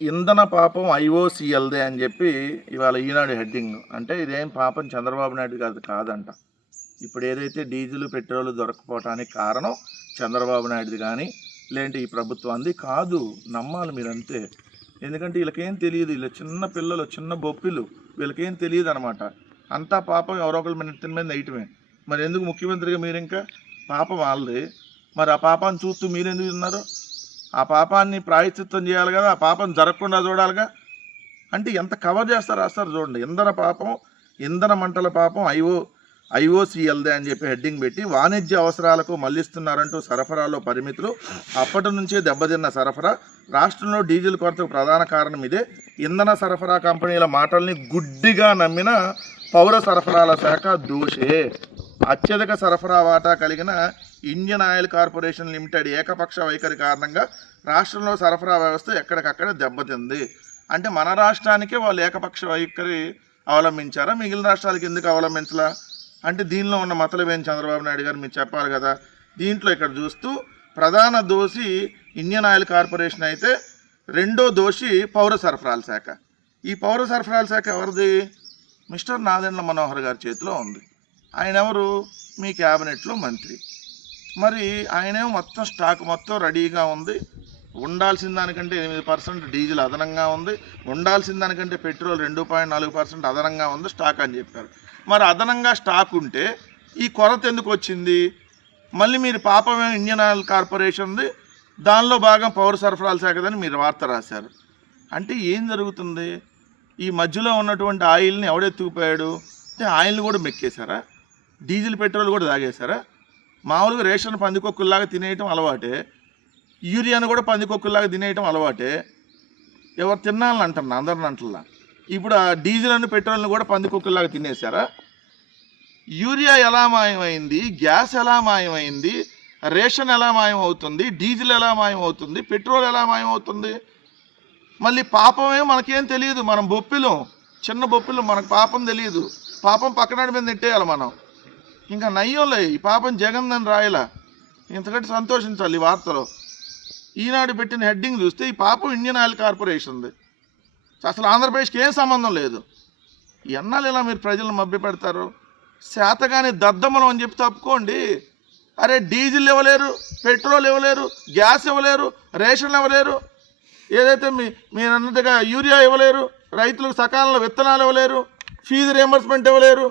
ఇంధన పాపం ఐఓసీఎల్దే అని చెప్పి ఇవాళ ఈనాడు హెడ్డింగ్. అంటే ఇదేం పాపం చంద్రబాబు నాయుడు గారిది కాదంట. ఇప్పుడు ఏదైతే డీజిల్ పెట్రోల్ దొరకపోవటానికి కారణం చంద్రబాబు నాయుడుది కానీ లేదంటే ఈ ప్రభుత్వాన్ని కాదు. నమ్మాలి మీరంతే. ఎందుకంటే వీళ్ళకేం తెలియదు. వీళ్ళ చిన్న పిల్లలు, చిన్న బొప్పిలు, వీళ్ళకేం తెలియదు అనమాట. అంతా పాపం ఎవరో ఒకరి మీద నెయ్యటమే. మరి ఎందుకు ముఖ్యమంత్రిగా మీరు ఇంకా పాపం వాళ్ళది? మరి ఆ పాపాన్ని చూస్తూ మీరెందుకు ఉన్నారు? ఆ పాపాన్ని ప్రాయశ్చిత్తం చేయాలి కదా, ఆ పాపం జరగకుండా చూడాలిగా. అంటే ఎంత కవర్ చేస్తారు రాస్తారు చూడండి. ఇంధన మంటల పాపం ఐఓసీఎల్దే అని చెప్పి హెడ్డింగ్ పెట్టి వాణిజ్య అవసరాలకు మళ్లిస్తున్నారంటూ సరఫరాలో పరిమితులు, అప్పటి నుంచే దెబ్బతిన్న సరఫరా, రాష్ట్రంలో డీజిల్ కొరతకు ప్రధాన కారణం ఇదే. ఇంధన సరఫరా కంపెనీల మాటల్ని గుడ్డిగా నమ్మిన పౌర సరఫరాల శాఖ దోషే. అత్యధిక సరఫరా వాటా కలిగిన ఇండియన్ ఆయిల్ కార్పొరేషన్ లిమిటెడ్ ఏకపక్ష వైఖరి కారణంగా రాష్ట్రంలో సరఫరా వ్యవస్థ ఎక్కడికక్కడ దెబ్బతింది. అంటే మన రాష్ట్రానికే వాళ్ళు ఏకపక్ష వైఖరి అవలంబించారా? మిగిలిన రాష్ట్రాలకి ఎందుకు అవలంబించలా? అంటే దీనిలో ఉన్న మతలబేం చంద్రబాబు నాయుడు గారు మీరు చెప్పాలి కదా. దీంట్లో ఇక్కడ చూస్తూ ప్రధాన దోషి ఇండియన్ ఆయిల్ కార్పొరేషన్ అయితే రెండో దోషి పౌర సరఫరాల శాఖ. ఈ పౌర సరఫరాల శాఖ ఎవరిది? మిస్టర్ నాదెండ్ల మనోహర్ గారి చేతిలో ఉంది. ఆయన ఎవరు? మీ క్యాబినెట్లో మంత్రి. మరి ఆయనేమో మొత్తం స్టాక్ మొత్తం రెడీగా ఉంది. ఉండాల్సిన దానికంటే 8% డీజిల్ అదనంగా ఉంది. ఉండాల్సిన దానికంటే పెట్రోల్ 2.4% అదనంగా ఉంది స్టాక్ అని చెప్పారు. మరి అదనంగా స్టాక్ ఉంటే ఈ కొరత ఎందుకు వచ్చింది? మళ్ళీ మీరు పాపమే ఇండియన్ ఆయిల్ కార్పొరేషన్ది, దానిలో భాగం పౌర సరఫరాల శాఖదని మీరు వార్త రాశారు. అంటే ఏం జరుగుతుంది? ఈ మధ్యలో ఉన్నటువంటి ఆయిల్ని ఎవడెత్తుకుపోయాడు? అంటే ఆయిల్ని కూడా మెక్కేశారా? డీజిల్ పెట్రోల్ కూడా తాగేశారా? మామూలుగా రేషన్ పందికొక్కుల్లాగా తినేయటం అలవాటే, యూరియాను కూడా పందికొక్కుల్లాగా తినేయటం అలవాటే. ఎవరు తినాలని అంటున్నా, అందరిని అంటున్నా. ఇప్పుడు ఆ డీజిల్ అని పెట్రోల్ని కూడా పందికొక్కుల్లాగా తినేశారా? యూరియా ఎలా మాయమైంది? గ్యాస్ ఎలా మాయమైంది? రేషన్ ఎలా మాయమవుతుంది? డీజిల్ ఎలా మాయమవుతుంది? పెట్రోల్ ఎలా మాయమవుతుంది? మళ్ళీ పాపమే మనకేం తెలియదు. మనం బొప్పిలం, చిన్న బొప్పిలం, మనకు పాపం తెలియదు. పాపం పక్కనాడి మీద నెట్టేయాలి మనం. ఇంకా నయ్యంలే, ఈ పాపం జగన్ అని రాయలా. ఇంతకంటే సంతోషించాలి. ఈ వార్తలో ఈనాడు పెట్టిన హెడ్డింగ్ చూస్తే ఈ పాపం ఇండియన్ ఆయిల్ కార్పొరేషన్ది. అసలు ఆంధ్రప్రదేశ్కి ఏం సంబంధం లేదు. ఎన్నాళ్ళు ఇలా మీరు ప్రజలను మభ్యపెడతారు? శాతగాని దద్దమ్మలం అని చెప్పి తప్పుకోండి. అరే డీజిల్ ఇవ్వలేరు, పెట్రోల్ ఇవ్వలేరు, గ్యాస్ ఇవ్వలేరు, రేషన్లు ఇవ్వలేరు, ఏదైతే మీరు అన్నట్టుగా యూరియా ఇవ్వలేరు, రైతులకు సకాలంలో విత్తనాలు ఇవ్వలేరు, ఫీజు రియంబర్స్మెంట్ ఇవ్వలేరు,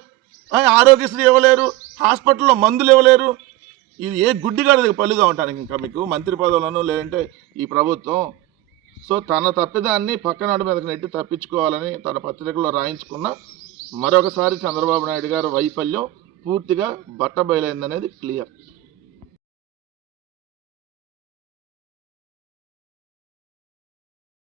ఆరోగ్యశ్రీ ఇవ్వలేరు, హాస్పిటల్లో మందులు ఇవ్వలేరు. ఇది ఏ గుడ్డిగాడిది పలుదా ఉంటానికి ఇంకా మీకు మంత్రి పదవులను లేదంటే ఈ ప్రభుత్వం. సో తన తప్పిదాన్ని పక్కనాడు మీదకి నెట్టి తప్పించుకోవాలని తన పత్రికలో రాయించుకున్న మరొకసారి చంద్రబాబు నాయుడు గారి వైఫల్యం పూర్తిగా బట్టబయలైందనేది క్లియర్.